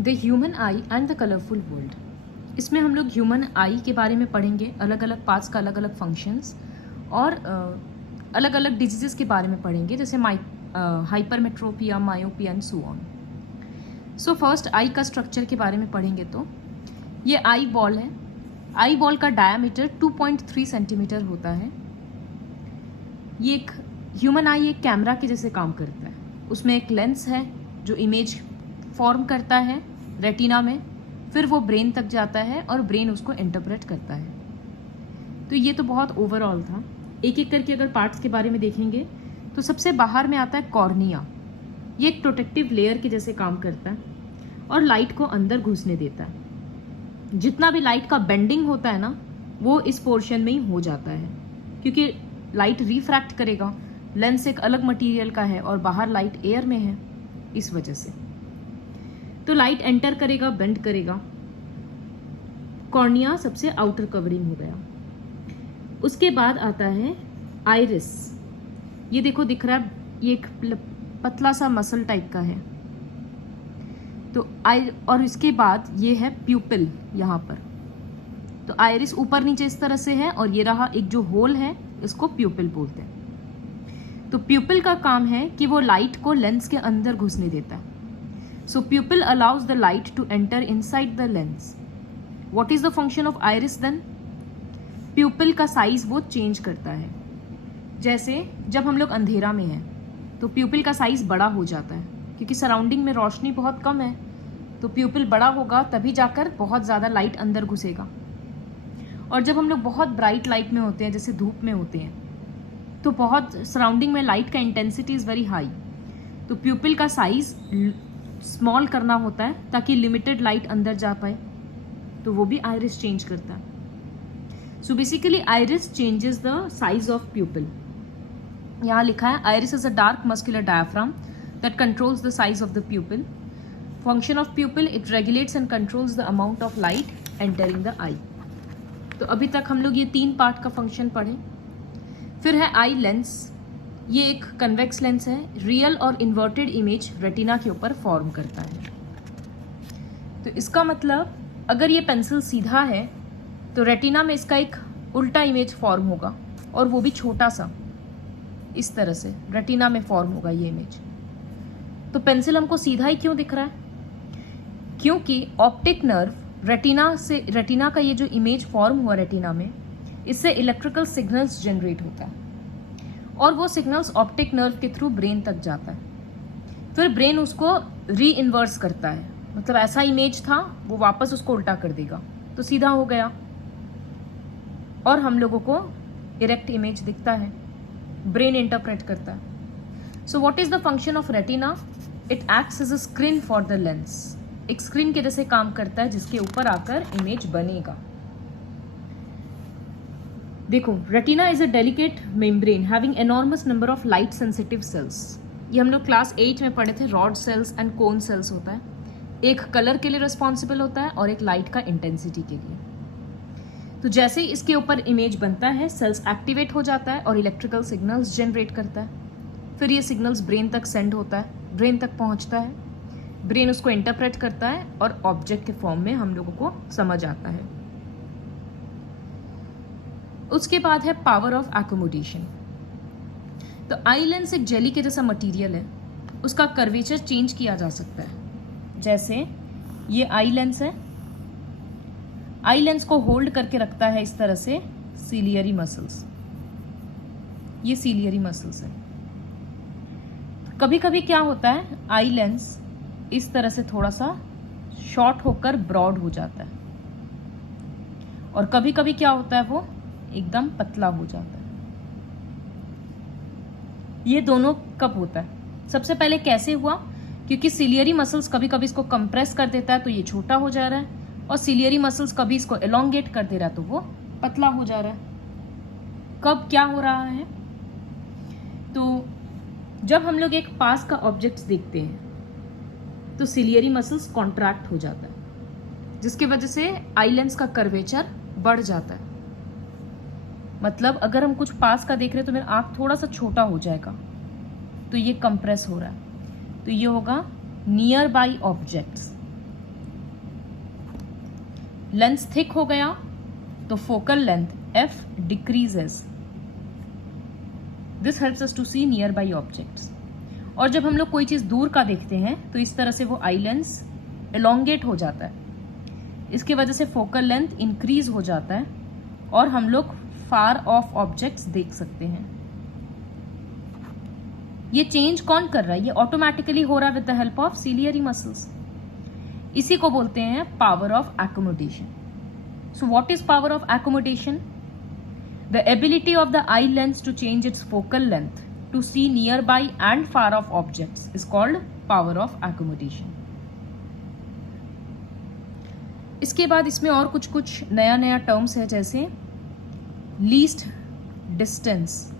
The human I and the colourful world. इसमें हम लोग ह्यूमन आई के बारे में पढ़ेंगे, अलग अलग पार्ट्स का अलग अलग फंक्शंस, और अलग अलग डिजीज़ के बारे में पढ़ेंगे, जैसे hypermetropia, myopia and so on. So first आई का स्ट्रक्चर के बारे में पढ़ेंगे तो ये आई बॉल है। आई बॉल का डायामीटर 2.3 सेंटीमीटर होता है। ये एक ह्यूमन आई एक कैमरा के जैसे काम करता है। उसमें एक लेंस है जो इमेज फॉर्म करता है रेटिना में, फिर वो ब्रेन तक जाता है और ब्रेन उसको इंटरप्रेट करता है। तो ये तो बहुत ओवरऑल था। एक एक करके अगर पार्ट्स के बारे में देखेंगे तो सबसे बाहर में आता है कॉर्निया। ये एक प्रोटेक्टिव लेयर के जैसे काम करता है और लाइट को अंदर घुसने देता है। जितना भी लाइट का बेंडिंग होता है ना, वो इस पोर्शन में ही हो जाता है, क्योंकि लाइट रिफ्रैक्ट करेगा। लेंस एक अलग मटेरियल का है और बाहर लाइट एयर में है, इस वजह से तो लाइट एंटर करेगा, बेंड करेगा। कॉर्निया सबसे आउटर कवरिंग हो गया। उसके बाद आता है आइरिस। ये देखो दिख रहा है, ये एक पतला सा मसल टाइप का है। तो और इसके बाद ये है प्यूपिल यहाँ पर। तो आइरिस ऊपर नीचे इस तरह से है और ये रहा एक जो होल है, इसको प्यूपिल बोलते हैं। तो प्यूपिल का काम है कि वो लाइट को लेंस के अंदर घुसने देता है। So pupil allows the light to enter inside the lens. What is the function of iris then? Pupil का साइज वो चेंज करता है। जैसे जब हम लोग अंधेरा में हैं तो प्यूपिल का साइज बड़ा हो जाता है, क्योंकि सराउंडिंग में रोशनी बहुत कम है। तो प्यूपिल बड़ा होगा तभी जाकर बहुत ज़्यादा लाइट अंदर घुसेगा। और जब हम लोग बहुत ब्राइट लाइट में होते हैं, जैसे धूप में होते हैं, तो बहुत सराउंडिंग में लाइट का इंटेंसिटी इज़ वेरी हाई। तो प्यूपिल का साइज स्मॉल करना होता है ताकि लिमिटेड लाइट अंदर जा पाए। तो वो भी आइरिस चेंज करता है। So basically iris changes the size of प्यूपिल। यहाँ लिखा है iris is a dark muscular diaphragm that controls the size of the pupil. Function of pupil, it regulates and controls the amount of light entering the eye. तो अभी तक हम लोग ये 3 part का फंक्शन पढ़े। फिर है आई लेंस। ये एक कन्वेक्स लेंस है, रियल और इन्वर्टेड इमेज रेटिना के ऊपर फॉर्म करता है। तो इसका मतलब अगर ये पेंसिल सीधा है तो रेटिना में इसका एक उल्टा इमेज फॉर्म होगा, और वो भी छोटा सा, इस तरह से रेटिना में फॉर्म होगा ये इमेज। तो पेंसिल हमको सीधा ही क्यों दिख रहा है? क्योंकि ऑप्टिक नर्व रेटिना का ये जो इमेज फॉर्म हुआ रेटिना में, इससे इलेक्ट्रिकल सिग्नल्स जनरेट होता है और वो सिग्नल्स ऑप्टिक नर्व के थ्रू ब्रेन तक जाता है। फिर ब्रेन उसको री इन्वर्स करता है, मतलब ऐसा इमेज था वो वापस उसको उल्टा कर देगा, तो सीधा हो गया और हम लोगों को इरेक्ट इमेज दिखता है, ब्रेन इंटरप्रेट करता है। So what is the function of retina? It acts as a screen for the lens. एक स्क्रीन के जैसे काम करता है जिसके ऊपर आकर इमेज बनेगा। देखो, retina is a delicate membrane having enormous number of light sensitive sales. ये हम लोग क्लास 8 में पढ़े थे। Rod sales and cone cells होता है। एक कलर के लिए रिस्पॉन्सिबल होता है और एक लाइट का इंटेंसिटी के लिए। तो जैसे ही इसके ऊपर इमेज बनता है, सेल्स एक्टिवेट हो जाता है और इलेक्ट्रिकल सिग्नल्स जनरेट करता है। फिर ये सिग्नल्स ब्रेन तक सेंड होता है, ब्रेन तक पहुंचता है, ब्रेन उसको इंटरप्रेट करता है और ऑब्जेक्ट के फॉर्म में हम लोगों को समझ आता है। उसके बाद है पावर ऑफ एकोमोडेशन। तो आई लेंस एक जेली के जैसा मटेरियल है, उसका कर्वेचर चेंज किया जा सकता है। जैसे ये आई लेंस है, आई लेंस को होल्ड करके रखता है इस तरह से सीलियरी मसल्स। ये सीलियरी मसल्स है। कभी कभी क्या होता है, आई लेंस इस तरह से थोड़ा सा शॉर्ट होकर ब्रॉड हो जाता है, और कभी कभी क्या होता है, वो एकदम पतला हो जाता है। ये दोनों कब होता है? सबसे पहले कैसे हुआ? क्योंकि सिलियरी मसल्स कभी कभी इसको कंप्रेस कर देता है तो ये छोटा हो जा रहा है, और सिलियरी मसल्स कभी इसको एलोंगेट कर दे रहा है तो वो पतला हो जा रहा है। कब क्या हो रहा है? तो जब हम लोग एक पास का ऑब्जेक्ट देखते हैं तो सिलियरी मसल्स कॉन्ट्रैक्ट हो जाता है, जिसकी वजह से आई लेंस का कर्वेचर बढ़ जाता है। मतलब अगर हम कुछ पास का देख रहे हैं तो मेरा आँख थोड़ा सा छोटा हो जाएगा, तो ये कंप्रेस हो रहा है, तो ये होगा nearby objects. Lens thick हो गया तो focal length F decreases. This helps us to see nearby objects. और जब हम लोग कोई चीज दूर का देखते हैं तो इस तरह से वो आई लेंस एलोंगेट हो जाता है, इसकी वजह से फोकल लेंथ इंक्रीज हो जाता है और हम लोग फार ऑफ ऑब्जेक्ट्स देख सकते हैं। ये चेंज कौन कर रहा है? ये ऑटोमेटिकली हो रहा है with the help of ciliary muscles. इसी को बोलते हैं power of accommodation. So what is power of accommodation? The ability of the eye lens to change its focal length to see nearby and far of objects is called power of accommodation. इसके बाद इसमें और कुछ कुछ नया नया terms है, जैसे least distance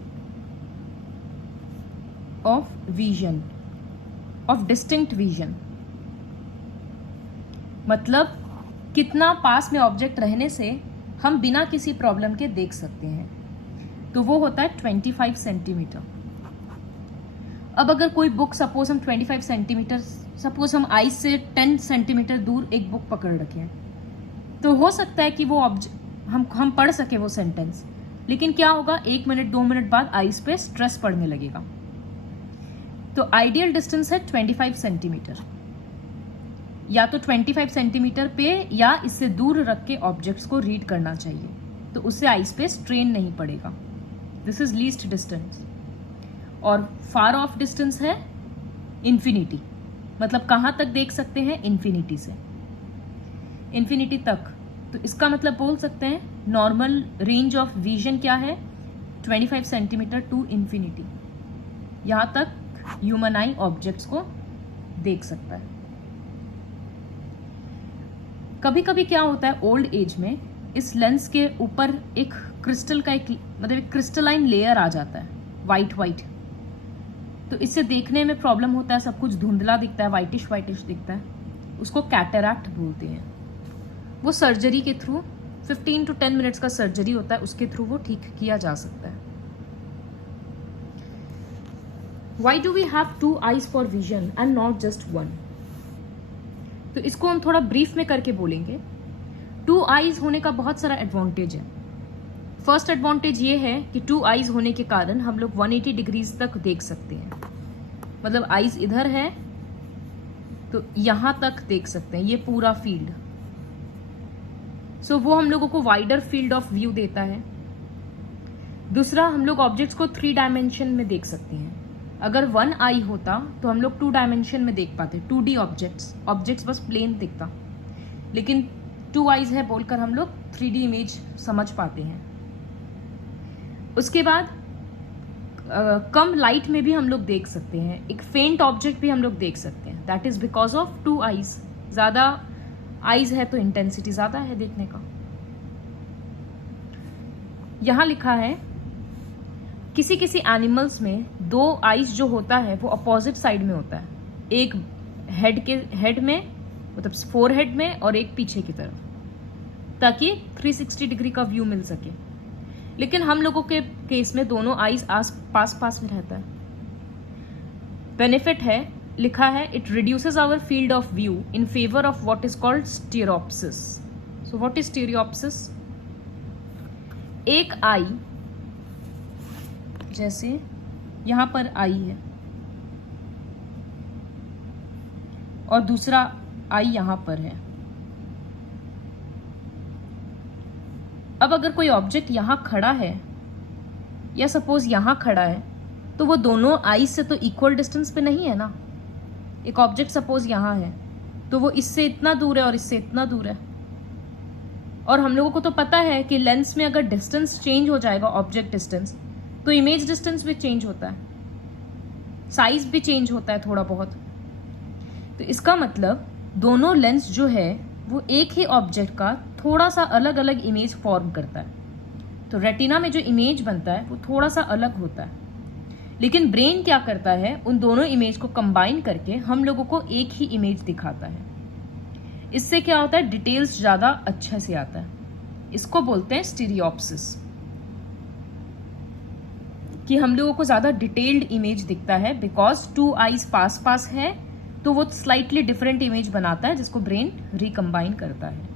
of vision, of distinct vision, मतलब कितना पास में ऑब्जेक्ट रहने से हम बिना किसी प्रॉब्लम के देख सकते हैं, तो वो होता है 25 सेंटीमीटर। अब अगर कोई बुक, सपोज हम 25 सेंटीमीटर, सपोज हम आई से 10 सेंटीमीटर दूर एक बुक पकड़ रखे हैं, तो हो सकता है कि वो हम पढ़ सके वो सेंटेंस, लेकिन क्या होगा, 1 मिनट 2 मिनट बाद आईज पे स्ट्रेस पड़ने लगेगा। तो आइडियल डिस्टेंस है 25 सेंटीमीटर, या तो 25 सेंटीमीटर पे या इससे दूर रख के ऑब्जेक्ट्स को रीड करना चाहिए, तो उससे आईज पे स्ट्रेन नहीं पड़ेगा। This is least distance. और फार ऑफ डिस्टेंस है इन्फिनिटी, मतलब कहाँ तक देख सकते हैं? इन्फिनिटी से इन्फिनिटी तक। तो इसका मतलब बोल सकते हैं नॉर्मल रेंज ऑफ विजन क्या है? 25 सेंटीमीटर टू इन्फिनिटी। यहाँ तक ह्यूमन आई ऑब्जेक्ट्स को देख सकता है। कभी कभी क्या होता है, ओल्ड एज में इस लेंस के ऊपर एक क्रिस्टल का एक क्रिस्टलाइन लेयर आ जाता है, वाइट, तो इससे देखने में प्रॉब्लम होता है, सब कुछ धुंधला दिखता है, वाइटिश दिखता है, उसको कैटरैक्ट बोलते हैं। वो सर्जरी के थ्रू 15 to 10 मिनट्स का सर्जरी होता है, उसके थ्रू वो ठीक किया जा सकता है। Why do we have 2 eyes for vision and not just 1? तो इसको हम थोड़ा ब्रीफ में करके बोलेंगे। 2 eyes होने का बहुत सारा एडवांटेज है। फर्स्ट एडवांटेज ये है कि 2 eyes होने के कारण हम लोग 180 डिग्रीज तक देख सकते हैं, मतलब आईज इधर है तो यहां तक देख सकते हैं, ये पूरा फील्ड। सो वो हम लोगों को वाइडर फील्ड ऑफ व्यू देता है। दूसरा, हम लोग ऑब्जेक्ट्स को 3 डायमेंशन में देख सकते हैं। अगर 1 आई होता तो हम लोग 2 डायमेंशन में देख पाते, 2D ऑब्जेक्ट्स बस प्लेन दिखता, लेकिन 2 आईज है बोलकर हम लोग 3D इमेज समझ पाते हैं। उसके बाद कम लाइट में भी हम लोग देख सकते हैं, एक फेंट ऑब्जेक्ट भी हम लोग देख सकते हैं, that is because of 2 eyes. ज्यादा आईज है तो इंटेंसिटी ज्यादा है देखने का। यहां लिखा है किसी किसी एनिमल्स में 2 आईज जो होता है वो अपोजिट साइड में होता है, एक हेड में मतलब फोरहेड में और एक पीछे की तरफ, ताकि 360 डिग्री का व्यू मिल सके। लेकिन हम लोगों के केस में दोनों आईज पास में रहता है। बेनिफिट है, लिखा है it reduces our field of view in favour of what is called stereopsis. So what is stereopsis? एक आई, जैसे यहां पर आई है और दूसरा आई यहां पर है। अब अगर कोई ऑब्जेक्ट यहां खड़ा है या सपोज यहां खड़ा है, तो वो दोनों आई से तो इक्वल डिस्टेंस पे नहीं है ना। एक ऑब्जेक्ट सपोज यहां है तो वो इससे इतना दूर है और इससे इतना दूर है, और हम लोगों को तो पता है कि लेंस में अगर डिस्टेंस चेंज हो जाएगा, ऑब्जेक्ट डिस्टेंस, तो इमेज डिस्टेंस भी चेंज होता है, साइज भी चेंज होता है थोड़ा बहुत। तो इसका मतलब दोनों लेंस जो है वो एक ही ऑब्जेक्ट का थोड़ा सा अलग अलग इमेज फॉर्म करता है। तो रेटिना में जो इमेज बनता है वो थोड़ा सा अलग होता है, लेकिन ब्रेन क्या करता है, उन दोनों इमेज को कंबाइन करके हम लोगों को एक ही इमेज दिखाता है। इससे क्या होता है, डिटेल्स ज्यादा अच्छे से आता है। इसको बोलते हैं स्टीरियोप्सिस, कि हम लोगों को ज्यादा डिटेल्ड इमेज दिखता है, बिकॉज 2 आईज पास है तो वो स्लाइटली डिफरेंट इमेज बनाता है जिसको ब्रेन रिकम्बाइन करता है।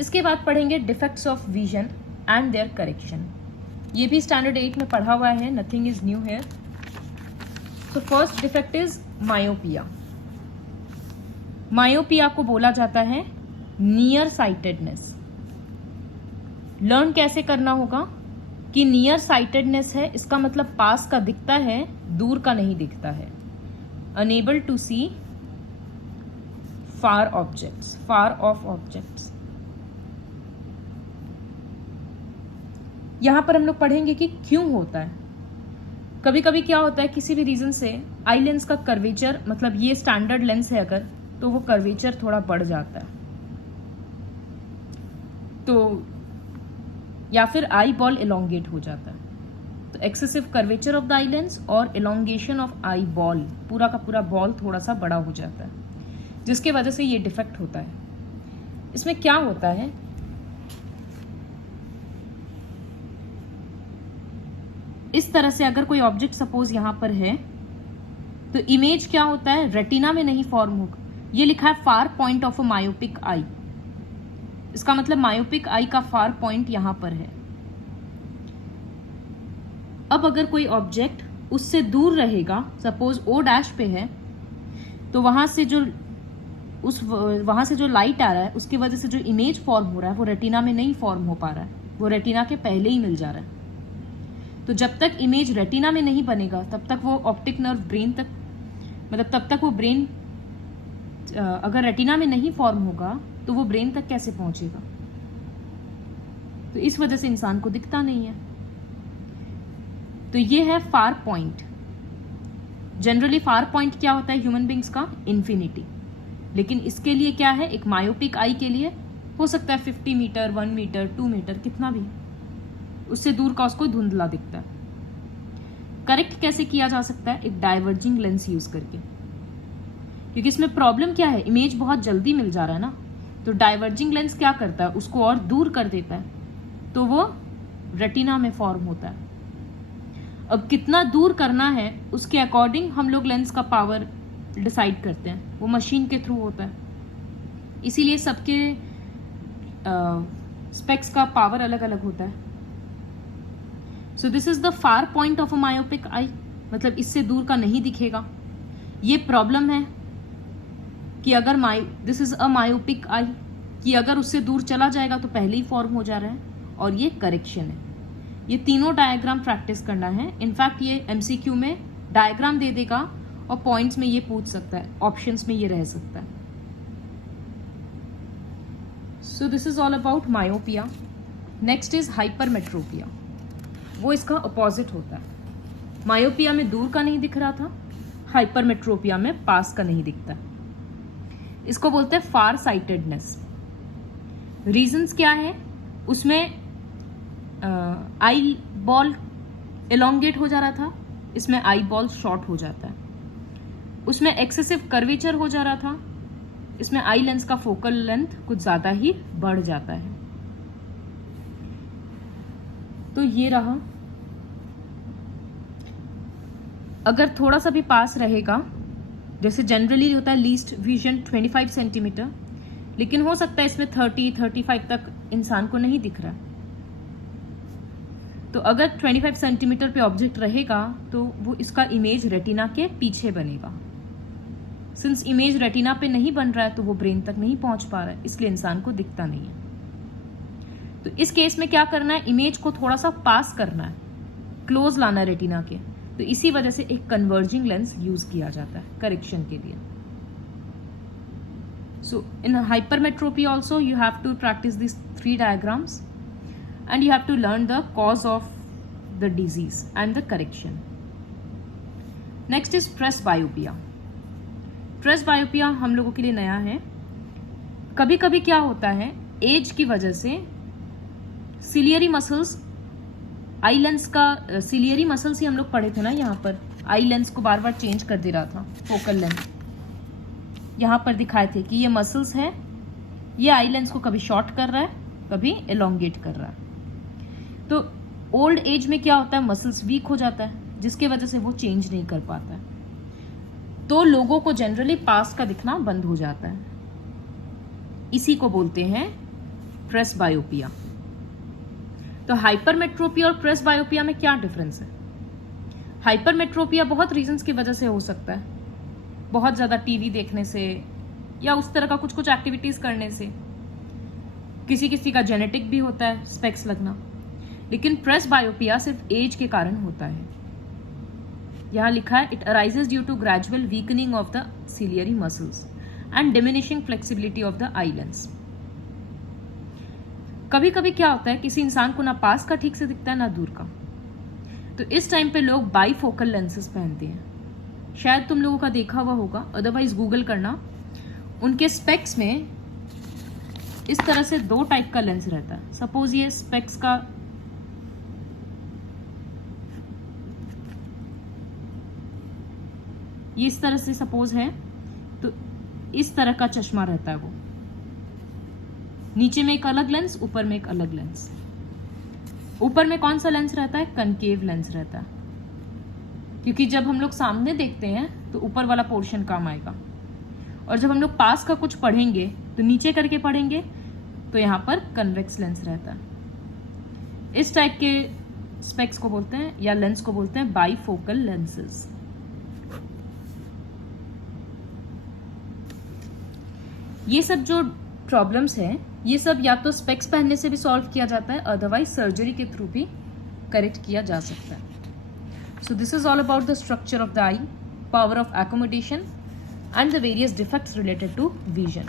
इसके बाद पढ़ेंगे defects of vision and their correction. ये भी स्टैंडर्ड 8 में पढ़ा हुआ है, नथिंग इज न्यू हियर। तो first defect is myopia. Myopia को बोला जाता है नियर साइटेडनेस। लर्न कैसे करना होगा कि नियर साइटेडनेस है, इसका मतलब पास का दिखता है, दूर का नहीं दिखता है। Unable to see far objects, far of objects. यहां पर हम लोग पढ़ेंगे कि क्यों होता है। कभी कभी क्या होता है, किसी भी रीजन से आई लेंस का कर्वेचर, मतलब ये स्टैंडर्ड लेंस है अगर, तो वो कर्वेचर थोड़ा बढ़ जाता है, तो या फिर आई बॉल इलोंगेट हो जाता है। तो excessive curvature of the eye lens और इलोंगेशन ऑफ आई बॉल, पूरा का पूरा बॉल थोड़ा सा बड़ा हो जाता है, जिसके वजह से ये डिफेक्ट होता है। इसमें क्या होता है, इस तरह से अगर कोई ऑब्जेक्ट सपोज यहां पर है, तो इमेज क्या होता है, रेटिना में नहीं फॉर्म होगा। ये लिखा है far point of a myopic eye, इसका मतलब मायोपिक आई का फार पॉइंट यहां पर है। अब अगर कोई ऑब्जेक्ट उससे दूर रहेगा, सपोज ओ डैश पे है, तो वहां से जो लाइट आ रहा है, उसकी वजह से जो इमेज फॉर्म हो रहा है वो रेटिना में नहीं फॉर्म हो पा रहा है, वो रेटिना के पहले ही मिल जा रहा है। तो जब तक इमेज रेटिना में नहीं बनेगा तब तक वो ऑप्टिक नर्व ब्रेन तक, मतलब तब तक वो ब्रेन, अगर रेटिना में नहीं फॉर्म होगा तो वो ब्रेन तक कैसे पहुंचेगा। तो इस वजह से इंसान को दिखता नहीं है। तो ये है far point. Generally far point क्या होता है ह्यूमन बींग्स का, इन्फिनिटी। लेकिन इसके लिए क्या है, एक मायोपिक आई के लिए हो सकता है 50 मीटर, 1 मीटर, 2 मीटर, कितना भी, उससे दूर का उसको धुंधला दिखता है। करेक्ट कैसे किया जा सकता है, एक डाइवर्जिंग लेंस यूज करके, क्योंकि इसमें प्रॉब्लम क्या है, इमेज बहुत जल्दी मिल जा रहा है ना। तो डाइवर्जिंग लेंस क्या करता है, उसको और दूर कर देता है, तो वो रेटिना में फॉर्म होता है। अब कितना दूर करना है उसके अकॉर्डिंग हम लोग लेंस का पावर डिसाइड करते हैं, वो मशीन के थ्रू होता है। इसीलिए सबके स्पेक्स का पावर अलग अलग होता है। So this is the far point of a myopic eye, मतलब इससे दूर का नहीं दिखेगा। ये प्रॉब्लम है कि अगर this is a myopic eye, कि अगर उससे दूर चला जाएगा तो पहले ही फॉर्म हो जा रहा है, और ये करेक्शन है। ये तीनों डायग्राम प्रैक्टिस करना है। इनफैक्ट ये एमसीक्यू में डायग्राम दे देगा और पॉइंट्स में ये पूछ सकता है, ऑप्शंस में ये रह सकता है। So this is all about myopia. Next is hypermetropia, वो इसका अपोजिट होता है। मायोपिया में दूर का नहीं दिख रहा था, हाइपरमेट्रोपिया में पास का नहीं दिखता। इसको बोलते हैं फार साइटेडनेस। रीजंस क्या है, उसमें आई बॉल एलोंगेट हो जा रहा था, इसमें आई बॉल शॉर्ट हो जाता है। उसमें एक्सेसिव कर्वेचर हो जा रहा था, इसमें आई लेंस का फोकल लेंथ कुछ ज्यादा ही बढ़ जाता है। तो ये रहा। अगर थोड़ा सा भी पास रहेगा, जैसे जनरली होता है लीस्ट विजन 25 सेंटीमीटर, लेकिन हो सकता है इसमें 30-35 तक इंसान को नहीं दिख रहा। तो अगर 25 सेंटीमीटर पे ऑब्जेक्ट रहेगा तो वो इसका इमेज रेटिना के पीछे बनेगा। सिंस इमेज रेटिना पे नहीं बन रहा है तो वो ब्रेन तक नहीं पहुंच पा रहा है, इसलिए इंसान को दिखता नहीं है। तो इस केस में क्या करना है, इमेज को थोड़ा सा पास करना है, क्लोज लाना है रेटिना के। तो इसी वजह से एक कन्वर्जिंग लेंस यूज किया जाता है करेक्शन के लिए। So in hypermetropia also you have to practise this 3 diagrams and you have to learn the cause of the disease and the correction. Next is presbyopia. presbyopia हम लोगों के लिए नया है। कभी कभी क्या होता है, एज की वजह से सिलियरी मसल्स, आई लेंस का सिलियरी मसल्स ही हम लोग पढ़े थे ना, यहाँ पर आई लेंस को बार बार चेंज कर दे रहा था, फोकल लेंथ यहाँ पर दिखाए थे कि ये मसल्स है, ये आई लेंस को कभी शॉर्ट कर रहा है, कभी एलोंगेट कर रहा है। तो ओल्ड एज में क्या होता है, मसल्स वीक हो जाता है, जिसके वजह से वो चेंज नहीं कर पाता है। तो लोगों को जनरली पास का दिखना बंद हो जाता है। इसी को बोलते हैं प्रेसबायोपिया। तो हाइपरमेट्रोपिया और प्रेसबायोपिया में क्या डिफरेंस है? हाइपरमेट्रोपिया बहुत रीजंस की वजह से हो सकता है, बहुत ज़्यादा टीवी देखने से या उस तरह का कुछ कुछ एक्टिविटीज़ करने से। किसी किसी का जेनेटिक भी होता है स्पेक्स लगना, लेकिन प्रेसबायोपिया सिर्फ एज के कारण होता है। यहाँ लिखा है, it arises due to gradual weakening of the ciliary muscles and diminishing flexibility of the eye lens. कभी कभी क्या होता है, किसी इंसान को ना पास का ठीक से दिखता है ना दूर का, तो इस टाइम पे लोग बाईफोकल लेंसेज पहनते हैं। शायद तुम लोगों का देखा हुआ होगा, अदरवाइज गूगल करना। उनके स्पेक्स में इस तरह से दो टाइप का लेंस रहता है। सपोज ये स्पेक्स का ये इस तरह से सपोज है, तो इस तरह का चश्मा रहता है वो, नीचे में एक अलग लेंस, ऊपर में एक अलग लेंस। ऊपर में कौन सा लेंस रहता है? कनकेव लेंस रहता है, क्योंकि जब हम लोग सामने देखते हैं तो ऊपर वाला पोर्शन काम आएगा, और जब हम लोग पास का कुछ पढ़ेंगे तो नीचे करके पढ़ेंगे, तो यहाँ पर कन्वेक्स लेंस रहता है। इस टाइप के स्पेक्स को बोलते हैं या लेंस को बोलते हैं बाईफोकल लेंसेज। ये सब जो प्रॉब्लम्स हैं, ये सब या तो स्पेक्स पहनने से भी सॉल्व किया जाता है, अदरवाइज सर्जरी के थ्रू भी करेक्ट किया जा सकता है। So this is all about the structure of the eye, power of accommodation and the various defects related to vision.